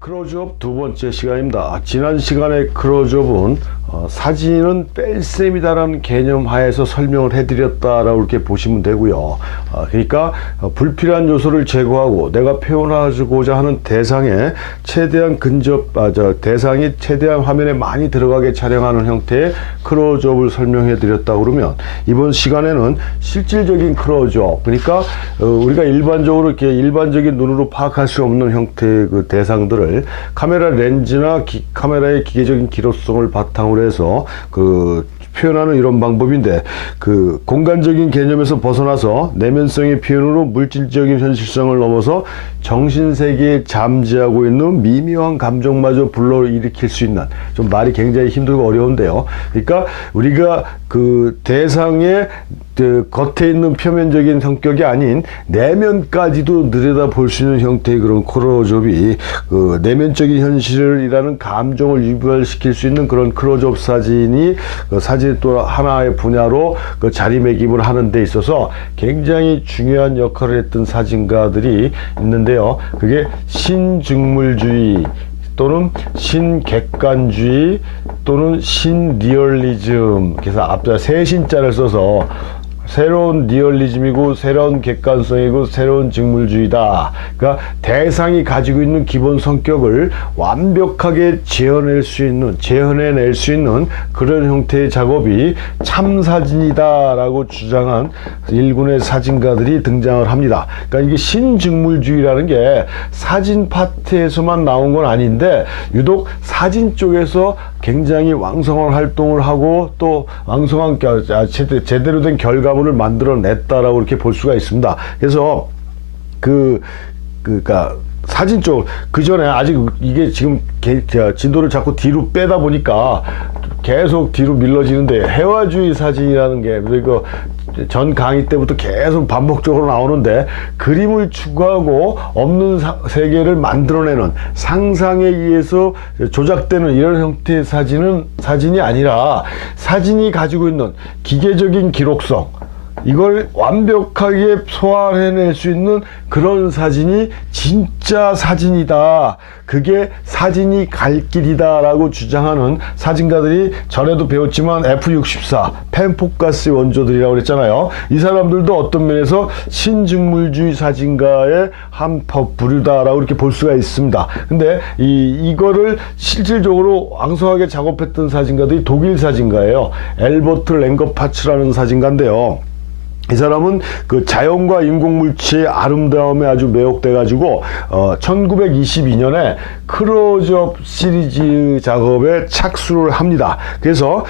클로즈업 두 번째 시간입니다. 지난 시간에 클로즈업은 사진은 뺄셈이다라는 개념 하에서 설명을 해드렸다라고 이렇게 보시면 되고요. 그러니까 불필요한 요소를 제거하고 내가 표현하고자 하는 대상에 최대한 대상이 최대한 화면에 많이 들어가게 촬영하는 형태의 클로즈업을 설명해 드렸다 그러면, 이번 시간에는 실질적인 클로즈업, 그러니까 우리가 일반적으로 이렇게 일반적인 눈으로 파악할 수 없는 형태의 그 대상들을 카메라 렌즈나 카메라의 기계적인 기록성을 바탕으로 해서 표현하는 이런 방법인데, 공간적인 개념에서 벗어나서 내면성의 표현으로 물질적인 현실성을 넘어서 정신세계에 잠재하고 있는 미묘한 감정마저 불러일으킬 수 있는, 좀 말이 굉장히 힘들고 어려운데요. 그러니까 우리가 대상의 겉에 있는 표면적인 성격이 아닌 내면까지도 들여다볼 수 있는 형태의 그런 클로즈업이 내면적인 현실이라는 감정을 유발시킬 수 있는 그런 클로즈업 사진이 사진의 또 하나의 분야로 자리매김을 하는 데 있어서 굉장히 중요한 역할을 했던 사진가들이 있는데요. 그게 신증물주의 또는 신객관주의 또는 신리얼리즘, 그래서 앞자 세 신자를 써서 새로운 리얼리즘이고 새로운 객관성이고 새로운 직물주의다. 그러니까 대상이 가지고 있는 기본 성격을 완벽하게 재현해낼 수 있는 그런 형태의 작업이 참사진이다라고 주장한 일군의 사진가들이 등장을 합니다. 그러니까 이게 신직물주의라는 게 사진 파트에서만 나온 건 아닌데, 유독 사진 쪽에서 굉장히 왕성한 활동을 하고 또 왕성한 제대로 된 결과물을 만들어냈다라고 이렇게 볼 수가 있습니다. 그래서 그러니까 사진 쪽, 그 전에 아직 이게 지금 진도를 자꾸 뒤로 빼다 보니까 계속 뒤로 밀려지는데, 해화주의 사진이라는 게 전 강의 때부터 계속 반복적으로 나오는데, 그림을 추구하고 없는 세계를 만들어내는 상상에 의해서 조작되는 이런 형태의 사진이 아니라, 사진이 가지고 있는 기계적인 기록성, 이걸 완벽하게 소화해낼 수 있는 그런 사진이 진짜 사진이다. 그게 사진이 갈 길이다 라고 주장하는 사진가들이 전에도 배웠지만 F64, 펜포카스의 원조들이라고 그랬잖아요. 이 사람들도 어떤 면에서 신직물주의 사진가의 한 부류다라고 이렇게 볼 수가 있습니다. 근데 이거를 실질적으로 왕성하게 작업했던 사진가들이 독일 사진가예요. 엘버트 랭거파츠라는 사진가인데요. 이 사람은 자연과 인공물체의 아름다움에 아주 매혹돼 가지고 1922년에 클로즈업 시리즈 작업에 착수를 합니다. 그래서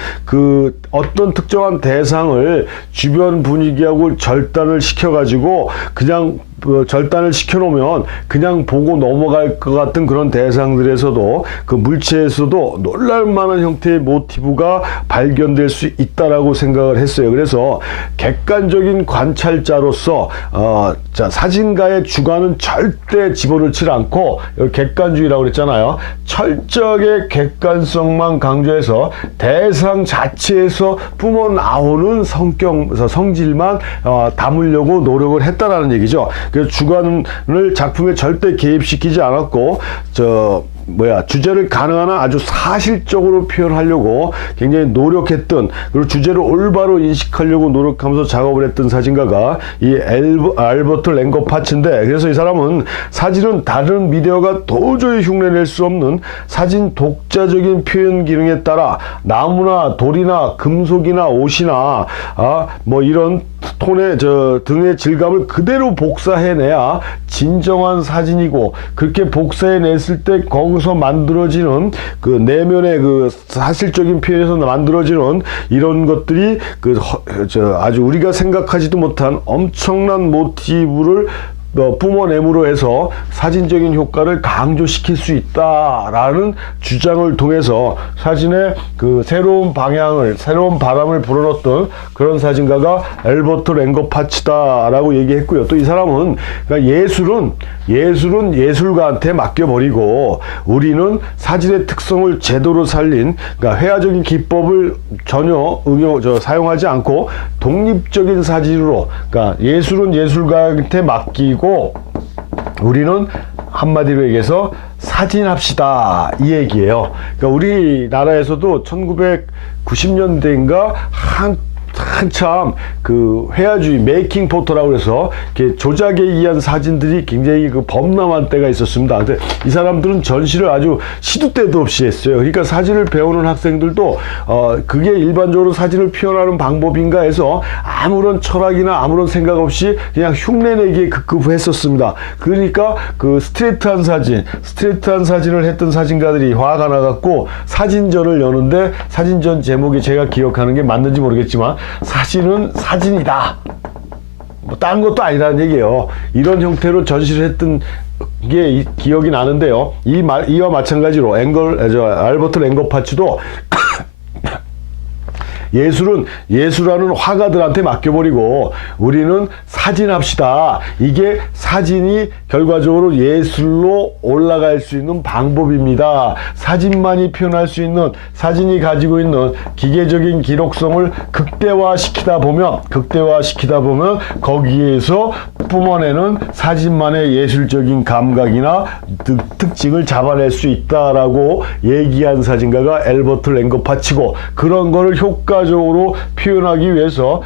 어떤 특정한 대상을 주변 분위기하고 절단을 시켜 가지고 그냥 절단을 시켜놓으면 그냥 보고 넘어갈 것 같은 그런 대상들에서도, 그 물체에서도 놀랄만한 형태의 모티브가 발견될 수 있다라고 생각을 했어요. 그래서 객관적인 관찰자로서 사진가의 주관은 절대 집어넣지 않고, 객관주의라고 그랬잖아요. 철저하게 객관성만 강조해서 대상 자체에서 뿜어나오는 성질만 담으려고 노력을 했다라는 얘기죠. 그래서 주관을 작품에 절대 개입시키지 않았고, 주제를 가능한 한 아주 사실적으로 표현하려고 굉장히 노력했던, 그리고 주제를 올바로 인식하려고 노력하면서 작업을 했던 사진가가 이 알버트 랭거파츠인데, 그래서 이 사람은 사진은 다른 미디어가 도저히 흉내낼 수 없는 사진 독자적인 표현 기능에 따라 나무나 돌이나 금속이나 옷이나 이런 톤의 등의 질감을 그대로 복사해내야 진정한 사진이고, 그렇게 복사해냈을 때 거기서 만들어지는 내면의 사실적인 표현에서 만들어지는 이런 것들이 아주 우리가 생각하지도 못한 엄청난 모티브를 뿜어냄으로 해서 사진적인 효과를 강조시킬 수 있다라는 주장을 통해서 사진의 새로운 바람을 불어넣었던 그런 사진가가 엘버트 랭거파츠다라고 얘기했고요. 또 이 사람은 예술은 예술가한테 맡겨버리고, 우리는 사진의 특성을 제대로 살린, 회화적인 기법을 전혀 사용하지 않고 독립적인 사진으로, 예술은 예술가한테 맡기고 우리는 한마디로 얘기해서 사진합시다 이 얘기예요. 그러니까 우리나라에서도 1990년대인가 한참 그 회화주의 메이킹 포토라고 해서 이렇게 조작에 의한 사진들이 굉장히 그 범람한 때가 있었습니다. 근데 이 사람들은 전시를 아주 시도 때도 없이 했어요. 그러니까 사진을 배우는 학생들도 그게 일반적으로 사진을 표현하는 방법인가 해서 아무런 철학이나 아무런 생각 없이 그냥 흉내내기에 급급했었습니다. 그러니까 그 스트레이트한 사진을 했던 사진가들이 화가 나갖고 사진전을 여는데, 사진전 제목이 제가 기억하는 게 맞는지 모르겠지만 사진은 사진이다, 뭐 다른 것도 아니라는 얘기예요. 이런 형태로 전시를 했던 게 기억이 나는데요. 이와 마찬가지로 알버트 랭거파츠도 예술은 예술하는 화가들한테 맡겨버리고 우리는 사진합시다. 이게 사진이 결과적으로 예술로 올라갈 수 있는 방법입니다. 사진만이 표현할 수 있는, 사진이 가지고 있는 기계적인 기록성을 극대화시키다 보면 거기에서 뿜어내는 사진만의 예술적인 감각이나 특징을 잡아낼 수 있다라고 얘기한 사진가가 알버트 랭거파츠고, 그런 거를 효과적으로 표현하기 위해서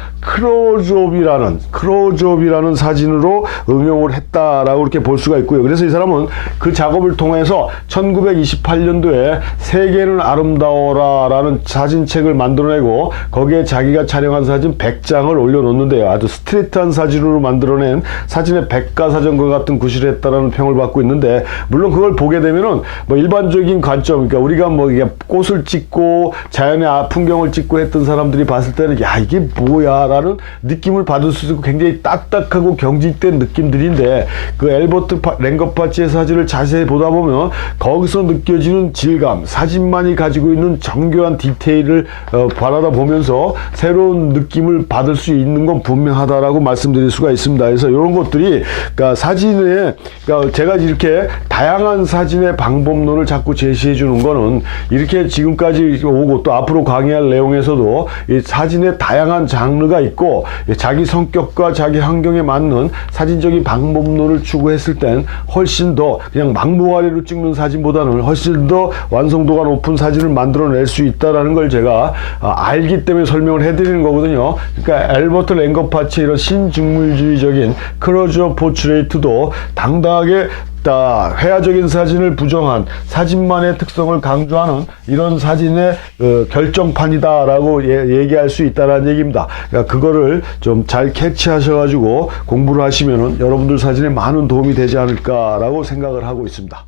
클로즈업이라는 사진으로 응용을 했다라고 이렇게 볼 수가 있고요. 그래서 이 사람은 그 작업을 통해서 1928년도에 세계는 아름다워라라는 사진책을 만들어내고 거기에 자기가 촬영한 사진 100장을 올려놓는데요. 아주 스트레이트한 사진으로 만들어낸 사진의 백과사전과 같은 구실을 했다라는 평을 받고 있는데, 물론 그걸 보게 되면은 뭐 일반적인 관점, 그러니까 우리가 뭐 이게 꽃을 찍고 자연의 풍경을 찍고 했던 사람들이 봤을 때는 야 이게 뭐야 라는 느낌을 받을 수 있고 굉장히 딱딱하고 경직된 느낌들인데, 그 알버트 랭거파츠의 사진을 자세히 보다 보면 거기서 느껴지는 질감, 사진만이 가지고 있는 정교한 디테일을 바라다 보면서 새로운 느낌을 받을 수 있는 건 분명하다라고 말씀드릴 수가 있습니다. 그래서 이런 것들이 그러니까 사진에, 그러니까 제가 이렇게 다양한 사진의 방법론을 자꾸 제시해 주는 거는 이렇게 지금까지 오고 또 앞으로 강의할 내용에서도 이 사진의 다양한 장르가 있고 자기 성격과 자기 환경에 맞는 사진적인 방법론을 추구했을 땐 훨씬 더 그냥 막무가내로 찍는 사진보다는 훨씬 더 완성도가 높은 사진을 만들어낼 수 있다라는 걸 제가 알기 때문에 설명을 해드리는 거거든요. 그러니까 알버트 랭거파츠의 이런 신직물주의적인 클로즈업 포트레이트도 당당하게 회화적인 사진을 부정한 사진만의 특성을 강조하는 이런 사진의 결정판이다라고 얘기할 수 있다라는 얘기입니다. 그러니까 그거를 좀 잘 캐치하셔가지고 공부를 하시면은 여러분들 사진에 많은 도움이 되지 않을까라고 생각을 하고 있습니다.